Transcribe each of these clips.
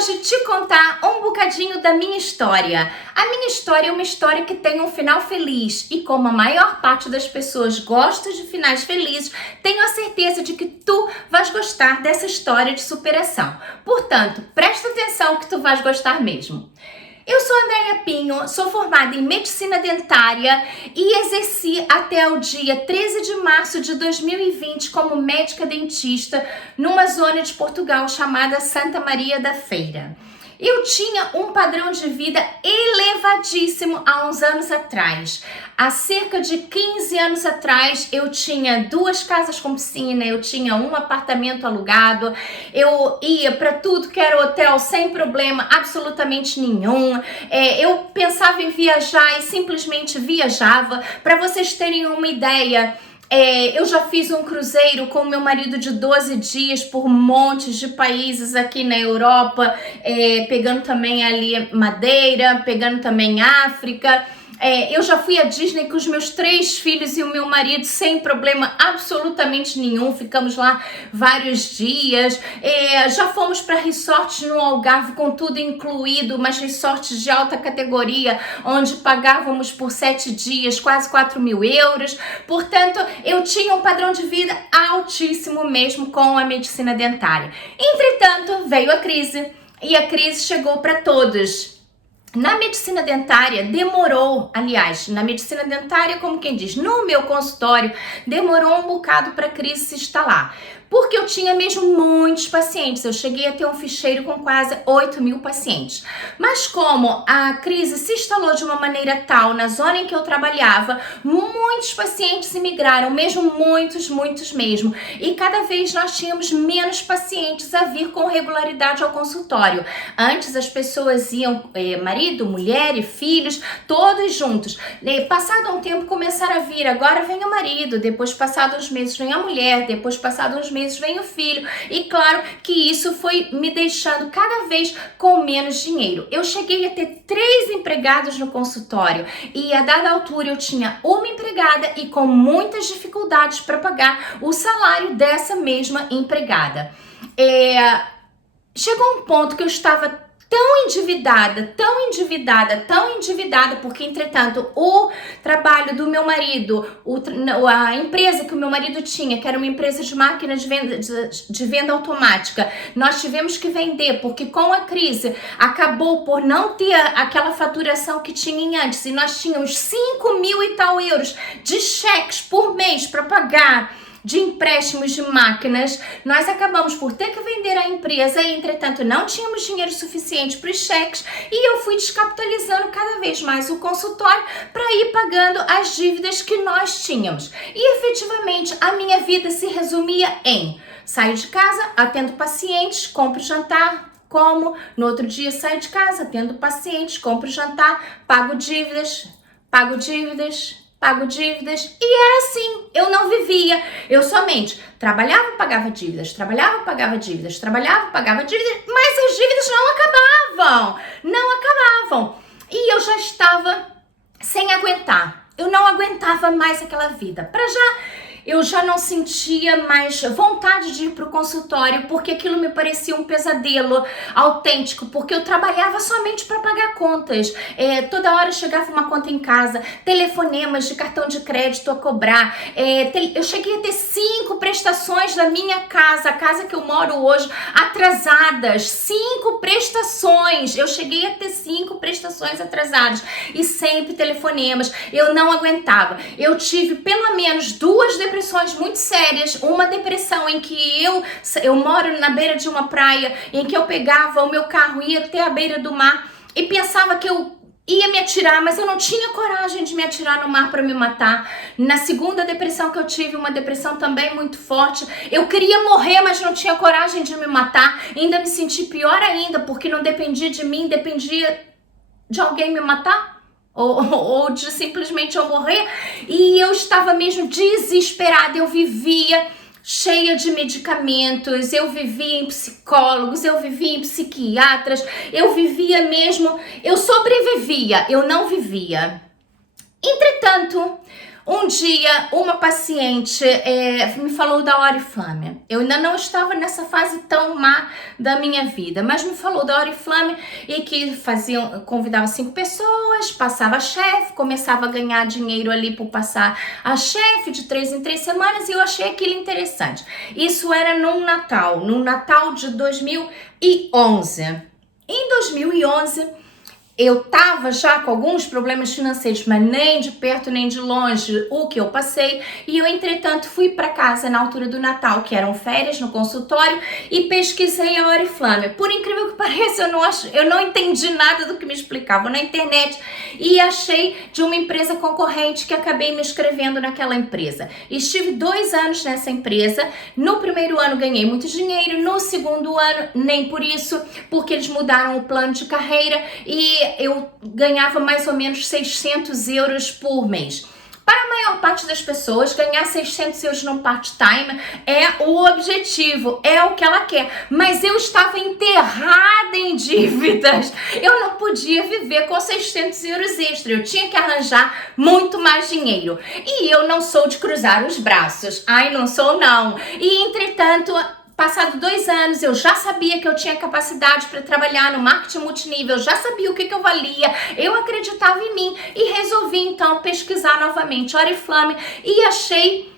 hoje te contar um bocadinho da minha história. A minha história é uma história que tem um final feliz e como a maior parte das pessoas gosta de finais felizes, tenho a certeza de que tu vais gostar dessa história de superação. Portanto, presta atenção que tu vais gostar mesmo. Eu sou Andréia Pinho, sou formada em Medicina Dentária e exerci até o dia 13 de março de 2020 como médica dentista numa zona de Portugal chamada Santa Maria da Feira. Eu tinha um padrão de vida elevadíssimo há uns anos atrás. Há cerca de 15 anos atrás, eu tinha 2 casas com piscina, eu tinha um apartamento alugado, eu ia para tudo que era hotel sem problema absolutamente nenhum. Eu pensava em viajar e simplesmente viajava. Para vocês terem uma ideia, eu já fiz um cruzeiro com meu marido de 12 dias por montes de países aqui na Europa, pegando também ali Madeira, pegando também África. Eu já fui à Disney com os meus 3 filhos e o meu marido sem problema absolutamente nenhum. Ficamos lá vários dias. Já fomos para resorts no Algarve com tudo incluído, mas resorts de alta categoria, onde pagávamos por 7 dias quase 4.000 euros. Portanto, eu tinha um padrão de vida altíssimo mesmo com a medicina dentária. Entretanto, veio a crise e a crise chegou para todos. Na medicina dentária demorou, aliás, na medicina dentária, como quem diz, no meu consultório, demorou um bocado para a crise se instalar. Porque eu tinha mesmo muitos pacientes, eu cheguei a ter um ficheiro com quase 8.000 pacientes. Mas como a crise se instalou de uma maneira tal na zona em que eu trabalhava, muitos pacientes imigraram, mesmo muitos mesmo. E cada vez nós tínhamos menos pacientes a vir com regularidade ao consultório. Antes as pessoas iam, marido, mulher e filhos, todos juntos. Passado um tempo começaram a vir, agora vem o marido, depois passados uns meses vem a mulher, depois passados uns meses vem o filho, e claro que isso foi me deixando cada vez com menos dinheiro. Eu cheguei a ter 3 empregados no consultório e a dada altura eu tinha uma empregada e com muitas dificuldades para pagar o salário dessa mesma empregada. Chegou um ponto que eu estava tão endividada, porque entretanto o trabalho do meu marido, a empresa que o meu marido tinha, que era uma empresa de máquina de venda automática, nós tivemos que vender, porque com a crise acabou por não ter aquela faturação que tinha antes, e nós tínhamos 5.000 e tal euros de cheques por mês para pagar de empréstimos de máquinas. Nós acabamos por ter que vender a empresa e, entretanto, não tínhamos dinheiro suficiente para os cheques e eu fui descapitalizando cada vez mais o consultório para ir pagando as dívidas que nós tínhamos. E, efetivamente, a minha vida se resumia em saio de casa, atendo pacientes, compro jantar, como, no outro dia saio de casa, atendo pacientes, compro jantar, pago dívidas, e era assim, eu não vivia, eu somente trabalhava, pagava dívidas, mas as dívidas não acabavam, e eu já estava sem aguentar, eu não aguentava mais aquela vida, eu já não sentia mais vontade de ir para o consultório, porque aquilo me parecia um pesadelo autêntico, porque eu trabalhava somente para pagar contas. Toda hora chegava uma conta em casa, telefonemas de cartão de crédito a cobrar. Eu cheguei a ter 5 prestações da minha casa, a casa que eu moro hoje, atrasadas. 5 prestações. Eu cheguei a ter 5 prestações atrasadas e sempre telefonemas. Eu não aguentava. Eu tive pelo menos 2 depressões muito sérias, uma depressão em que eu moro na beira de uma praia, em que eu pegava o meu carro, ia até a beira do mar e pensava que eu ia me atirar, mas eu não tinha coragem de me atirar no mar para me matar. Na segunda depressão que eu tive, uma depressão também muito forte, eu queria morrer, mas não tinha coragem de me matar. Ainda me senti pior ainda, porque não dependia de mim, dependia de alguém me matar. Ou de simplesmente eu morrer, e eu estava mesmo desesperada, eu vivia cheia de medicamentos, eu vivia em psicólogos, eu vivia em psiquiatras, eu vivia mesmo, eu sobrevivia, eu não vivia. Entretanto, Um dia, uma paciente me falou da Oriflame. Eu ainda não estava nessa fase tão má da minha vida, mas me falou da Oriflame e que convidava 5 pessoas, passava a chefe, começava a ganhar dinheiro ali por passar a chefe de 3 em 3 semanas, e eu achei aquilo interessante. Isso era no Natal de 2011. Em 2011, eu tava já com alguns problemas financeiros, mas nem de perto nem de longe o que eu passei, e eu, entretanto, fui para casa na altura do Natal, que eram férias, no consultório, e pesquisei a Oriflame. Por incrível que pareça, eu não entendi nada do que me explicavam na internet, e achei de uma empresa concorrente que acabei me inscrevendo naquela empresa. Estive 2 anos nessa empresa. No primeiro ano ganhei muito dinheiro, no segundo ano nem por isso, porque eles mudaram o plano de carreira e eu ganhava mais ou menos 600 euros por mês. Para a maior parte das pessoas, ganhar 600 euros num part-time é o objetivo, é o que ela quer. Mas eu estava enterrada em dívidas. Eu não podia viver com 600 euros extra. Eu tinha que arranjar muito mais dinheiro. E eu não sou de cruzar os braços. Ai, não sou não. E, entretanto, passado 2 anos, eu já sabia que eu tinha capacidade para trabalhar no marketing multinível, já sabia o que eu valia, eu acreditava em mim e resolvi então pesquisar novamente Oriflame e achei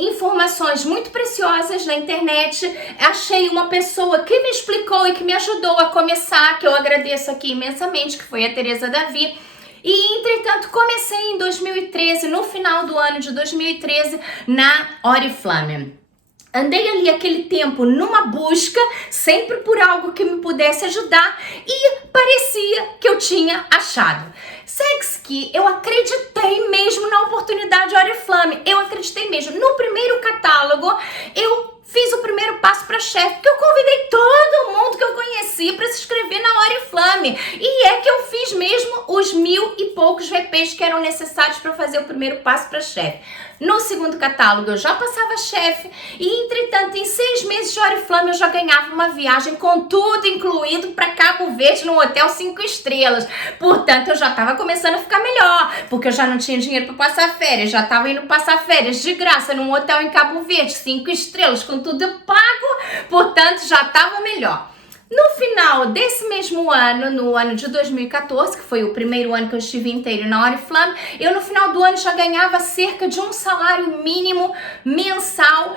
informações muito preciosas na internet. Achei uma pessoa que me explicou e que me ajudou a começar, que eu agradeço aqui imensamente, que foi a Tereza Davi. E, entretanto, comecei em 2013, no final do ano de 2013, na Oriflame. Andei ali aquele tempo numa busca, sempre por algo que me pudesse ajudar, e parecia que eu tinha achado. Segue-se que eu acreditei mesmo na oportunidade Oriflame, eu acreditei mesmo. No primeiro catálogo, eu fiz o primeiro passo para chefe, porque eu convidei todo mundo que eu conhecia para se inscrever na Oriflame. E é que eu fiz mesmo os 1000 e poucos VPs que eram necessários para fazer o primeiro passo para chefe. No segundo catálogo eu já passava chefe e, entretanto, em 6 meses de Oriflame eu já ganhava uma viagem com tudo incluído para Cabo Verde num hotel 5 estrelas. Portanto, eu já estava começando a ficar melhor, porque eu já não tinha dinheiro para passar férias, já estava indo passar férias de graça num hotel em Cabo Verde, 5 estrelas, com tudo pago, portanto, já estava melhor. No final desse mesmo ano, no ano de 2014, que foi o primeiro ano que eu estive inteiro na Oriflame, eu no final do ano já ganhava cerca de um salário mínimo mensal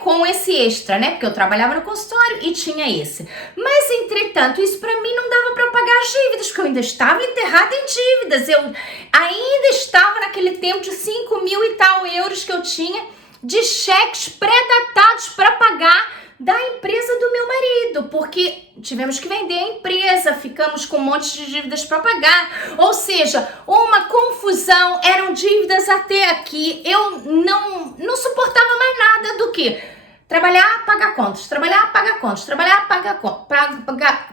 com esse extra, né? Porque eu trabalhava no consultório e tinha esse. Mas, entretanto, isso para mim não dava para pagar as dívidas, porque eu ainda estava enterrada em dívidas. Eu ainda estava naquele tempo de 5.000 e tal euros que eu tinha de cheques pré-datados para pagar da empresa do meu marido, porque tivemos que vender a empresa, ficamos com um monte de dívidas para pagar, ou seja, uma confusão, eram dívidas até aqui. Eu não suportava mais nada do que trabalhar, pagar contas, trabalhar, pagar contas, trabalhar,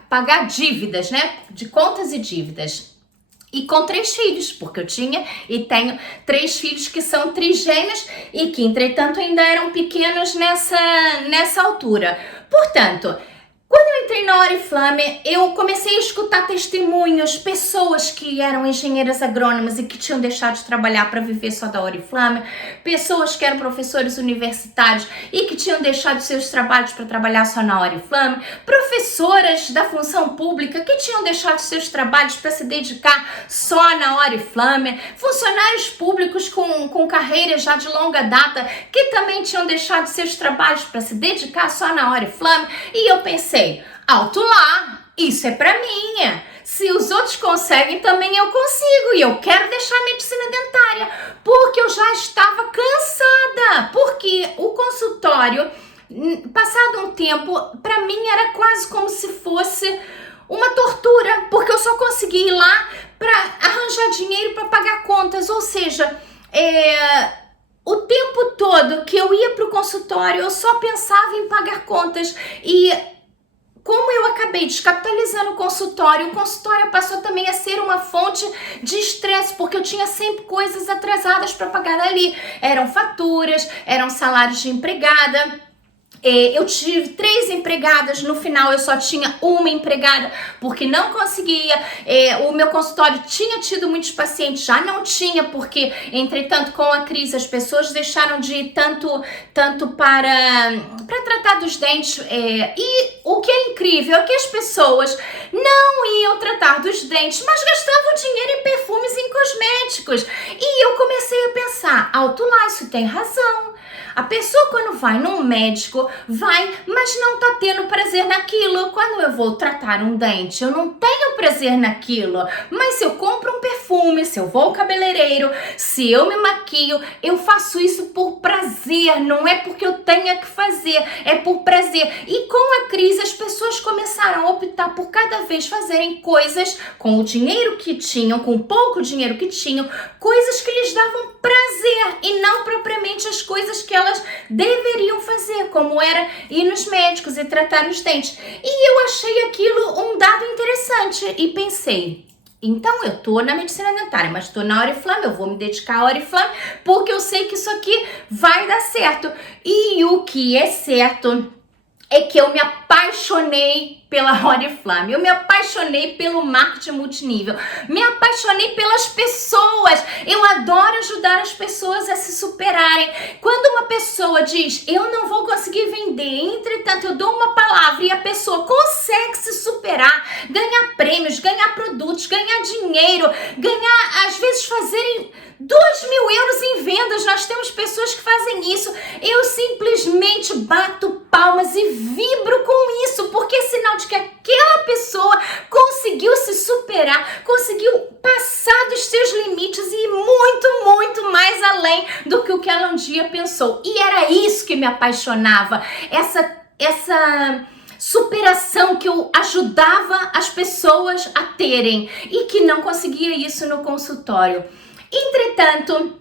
pagar dívidas, né, de contas e dívidas. E com 3 filhos, porque eu tinha e tenho 3 filhos que são trigêmeos e que, entretanto, ainda eram pequenos nessa altura. Portanto, quando eu entrei na Oriflame, eu comecei a escutar testemunhos, pessoas que eram engenheiras agrônomas e que tinham deixado de trabalhar para viver só da Oriflame, pessoas que eram professores universitários e que tinham deixado seus trabalhos para trabalhar só na Oriflame, professoras da função pública que tinham deixado seus trabalhos para se dedicar só na Oriflame, funcionários públicos com carreiras já de longa data que também tinham deixado seus trabalhos para se dedicar só na Oriflame, e eu pensei, alto lá, isso é pra mim. Se os outros conseguem, também eu consigo. E eu quero deixar a medicina dentária, porque eu já estava cansada. Porque o consultório, passado um tempo, pra mim era quase como se fosse uma tortura, porque eu só conseguia ir lá para arranjar dinheiro para pagar contas. Ou seja, o tempo todo que eu ia pro consultório, eu só pensava em pagar contas. E como eu acabei descapitalizando o consultório passou também a ser uma fonte de estresse, porque eu tinha sempre coisas atrasadas para pagar ali. Eram faturas, eram salários de empregada. Eu tive 3 empregadas, no final eu só tinha uma empregada, porque não conseguia. O meu consultório tinha tido muitos pacientes, já não tinha, porque, entretanto, com a crise, as pessoas deixaram de ir tanto para tratar dos dentes. E o que é incrível é que as pessoas não iam tratar dos dentes, mas gastavam dinheiro em perfumes e em cosméticos. E eu comecei a pensar, alto lá, isso tem razão. A pessoa, quando vai num médico, vai, mas não tá tendo prazer naquilo. Quando eu vou tratar um dente, eu não tenho prazer naquilo. Mas se eu compro um perfume, se eu vou ao cabeleireiro, se eu me maquio, eu faço isso por prazer. Não é porque eu tenha que fazer, é por prazer. E com a crise, as pessoas começaram a optar por cada vez fazerem coisas com o dinheiro que tinham, com o pouco dinheiro que tinham, coisas que lhes davam prazer e não propriamente as coisas que elas deveriam fazer, como era ir nos médicos e tratar os dentes. E eu achei aquilo um dado interessante e pensei, então eu tô na medicina dentária, mas tô na Oriflame, eu vou me dedicar à Oriflame porque eu sei que isso aqui vai dar certo. E o que é certo é que eu me apaixonei pela Oriflame, eu me apaixonei pelo marketing multinível, me apaixonei pelas pessoas. Eu adoro ajudar as pessoas a se superarem. Quando uma pessoa diz, eu não vou conseguir vender, entretanto eu dou uma palavra e a pessoa consegue se superar, ganhar prêmios, ganhar produtos, ganhar dinheiro, ganhar, às vezes fazerem 2.000 euros em vendas, nós temos pessoas que fazem isso. Eu simplesmente bato palmas e vibro com isso, porque é sinal de que aquela pessoa conseguiu se superar, conseguiu passar dos seus limites e ir muito, muito mais além do que o que ela um dia pensou. E era isso que me apaixonava, essa superação que eu ajudava as pessoas a terem e que não conseguia isso no consultório. Entretanto,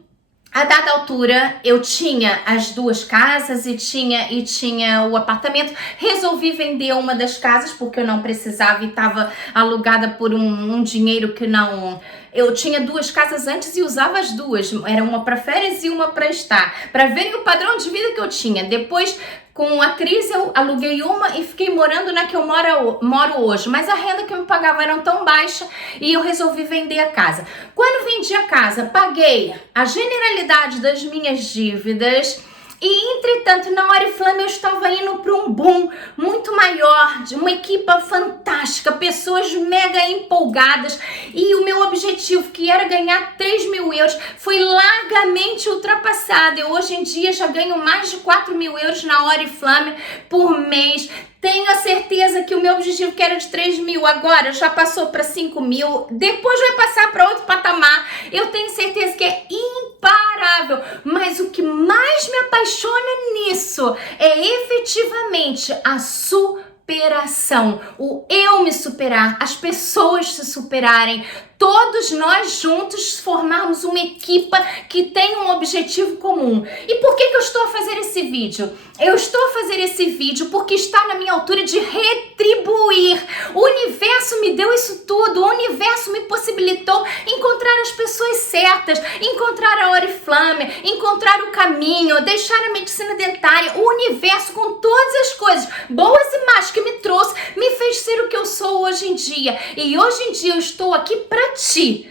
a dada altura, eu tinha as 2 casas e tinha o apartamento. Resolvi vender uma das casas porque eu não precisava e estava alugada por um dinheiro que não... Eu tinha 2 casas antes e usava as 2. Era uma para férias e uma para estar. Para verem o padrão de vida que eu tinha. Depois, com a crise, eu aluguei uma e fiquei morando na que eu moro hoje. Mas a renda que eu me pagava era tão baixa e eu resolvi vender a casa. Quando vendi a casa, paguei a generalidade das minhas dívidas. E, entretanto, na Oriflame eu estava indo para um boom muito maior, de uma equipa fantástica, pessoas mega empolgadas. E o meu objetivo, que era ganhar 3.000 euros, foi largamente ultrapassado. Eu hoje em dia já ganho mais de 4.000 euros na Oriflame por mês. Tenho a certeza que o meu objetivo, que era de 3.000, agora já passou para 5.000, depois vai passar para outro patamar. Eu tenho certeza que é imparável, mas o que mais me apaixona nisso é efetivamente a superação, o eu me superar, as pessoas se superarem, todos nós juntos formarmos uma equipa que tem um objetivo comum. E por que eu estou a fazer esse vídeo? Eu estou a fazer esse vídeo porque está na minha altura de retribuir. O universo me deu isso tudo, o universo me possibilitou encontrar as pessoas certas, encontrar a Oriflame, encontrar o caminho, deixar a medicina dentária. O universo, com todas as coisas boas e más que me trouxe, me fez ser o que eu sou hoje em dia. E hoje em dia eu estou aqui para te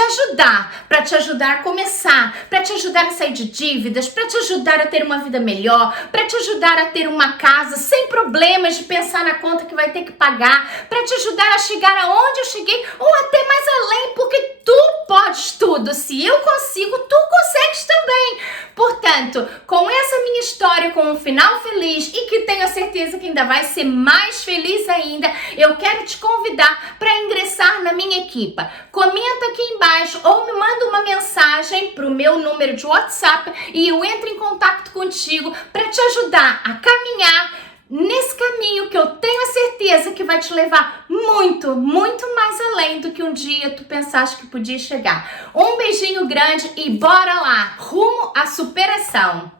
ajudar a começar, para te ajudar a sair de dívidas, para te ajudar a ter uma vida melhor, para te ajudar a ter uma casa sem problemas de pensar na conta que vai ter que pagar, para te ajudar a chegar aonde eu cheguei ou até mais além, porque tu podes tudo. Se eu consigo, tu consegues também. Portanto, com essa minha história, com um final feliz e que tenho a certeza que ainda vai ser mais feliz ainda, eu quero te convidar para ingressar na minha equipa. Comenta aqui embaixo ou me manda uma mensagem para o meu número de WhatsApp e eu entro em contato contigo para te ajudar a caminhar nesse caminho que eu tenho a certeza que vai te levar muito, muito mais além do que um dia tu pensaste que podia chegar. Um beijinho grande e bora lá, rumo à superação!